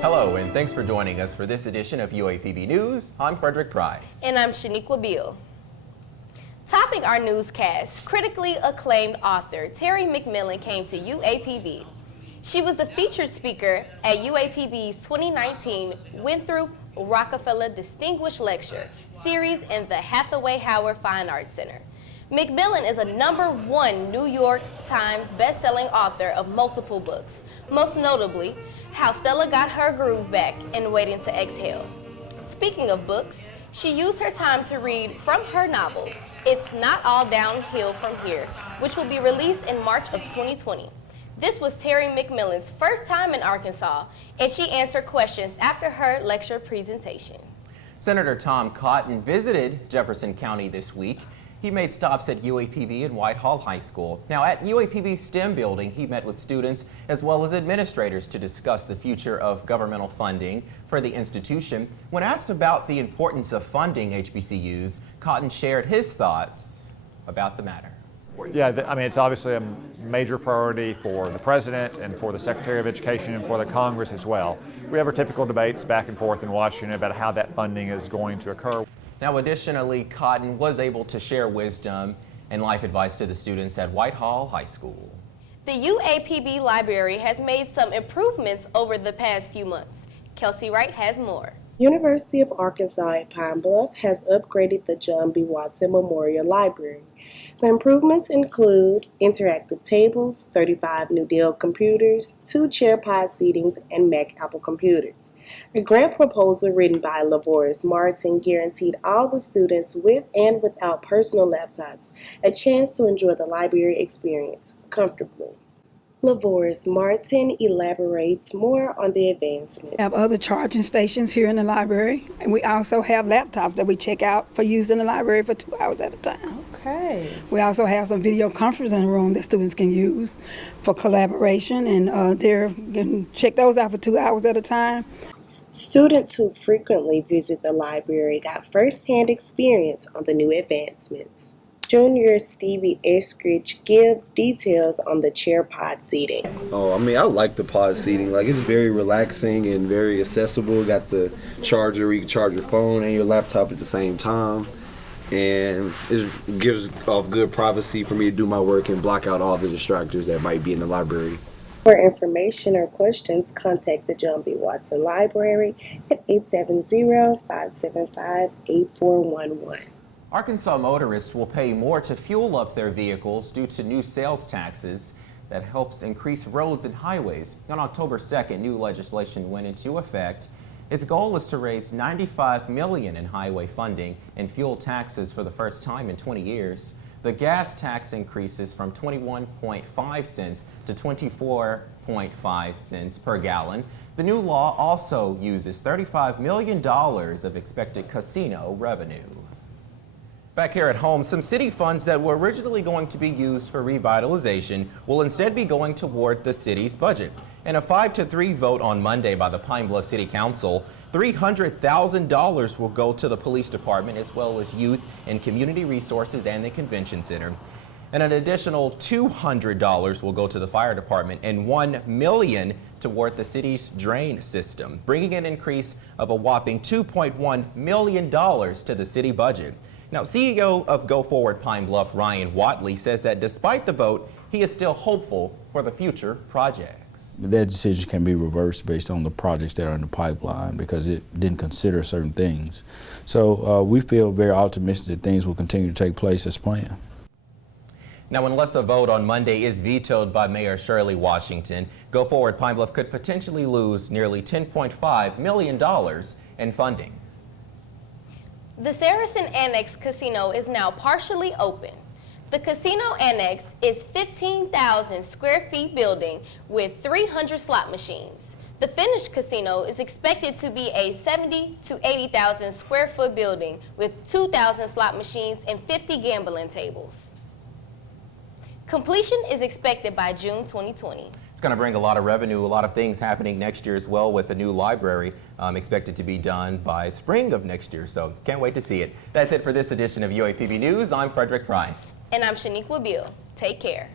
Hello, and thanks for joining us for this edition of UAPB News. I'm Frederick Price. And I'm Shaniqua Beal. Topping our newscast, critically acclaimed author Terry McMillan came to UAPB. She was the featured speaker at UAPB's 2019 Winthrop Rockefeller Distinguished Lecture Series in the Hathaway Howard Fine Arts Center. McMillan is a #1 New York Times best-selling author of multiple books, most notably How Stella Got Her Groove Back and Waiting to Exhale. Speaking of books, she used her time to read from her novel, It's Not All Downhill From Here, which will be released in March of 2020. This was Terry McMillan's first time in Arkansas, and she answered questions after her lecture presentation. Senator Tom Cotton visited Jefferson County this week. He made stops at UAPB and Whitehall High School. Now, at UAPB's STEM building, he met with students as well as administrators to discuss the future of governmental funding for the institution. When asked about the importance of funding HBCUs, Cotton shared his thoughts about the matter. Yeah, I mean, it's obviously a major priority for the President and for the Secretary of Education and for the Congress as well. We have our typical debates back and forth in Washington about how that funding is going to occur. Now, additionally, Cotton was able to share wisdom and life advice to the students at Whitehall High School. The UAPB library has made some improvements over the past few months. Kelsey Wright has more. University of Arkansas at Pine Bluff has upgraded the John B. Watson Memorial Library. The improvements include interactive tables, 35 new Dell computers, 2 ChairPod seatings, and Mac Apple computers. A grant proposal written by Lavoris Martin guaranteed all the students with and without personal laptops a chance to enjoy the library experience comfortably. Lavoris Martin elaborates more on the advancement. We have other charging stations here in the library, and we also have laptops that we check out for use in the library for 2 hours at a time. Okay. We also have some video conferencing room that students can use for collaboration, and they can check those out for 2 hours at a time. Students who frequently visit the library got first-hand experience on the new advancements. Junior Stevie Eskridge gives details on the ChairPod seating. Oh, I mean, I like the pod seating. Like, it's very relaxing and very accessible. Got the charger where you can charge your phone and your laptop at the same time. And it gives off good privacy for me to do my work and block out all the distractors that might be in the library. For information or questions, contact the John B. Watson Library at 870-575-8411. Arkansas motorists will pay more to fuel up their vehicles due to new sales taxes that helps increase roads and highways. On October 2nd, new legislation went into effect. Its goal is to raise $95 million in highway funding and fuel taxes for the first time in 20 years. The gas tax increases from 21.5 cents to 24.5 cents per gallon. The new law also uses $35 million of expected casino revenue. Back here at home, some city funds that were originally going to be used for revitalization will instead be going toward the city's budget. In a 5-3 vote on Monday by the Pine Bluff City Council, $300,000 will go to the police department as well as youth and community resources and the convention center. And an additional $200 will go to the fire department and $1 million toward the city's drain system, bringing an increase of a whopping $2.1 million to the city budget. Now, CEO of Go Forward Pine Bluff, Ryan Watley, says that despite the vote, he is still hopeful for the future projects. That decision can be reversed based on the projects that are in the pipeline because it didn't consider certain things. So we feel very optimistic that things will continue to take place as planned. Now, unless a vote on Monday is vetoed by Mayor Shirley Washington, Go Forward Pine Bluff could potentially lose nearly $10.5 million in funding. The Saracen Annex Casino is now partially open. The casino annex is 15,000 square feet building with 300 slot machines. The finished casino is expected to be a 70 to 80,000 square foot building with 2,000 slot machines and 50 gambling tables. Completion is expected by June 2020. It's going to bring a lot of revenue, a lot of things happening next year as well with a new library expected to be done by spring of next year. So can't wait to see it. That's it for this edition of UAPB News. I'm Frederick Price. And I'm Shaniqua Beal. Take care.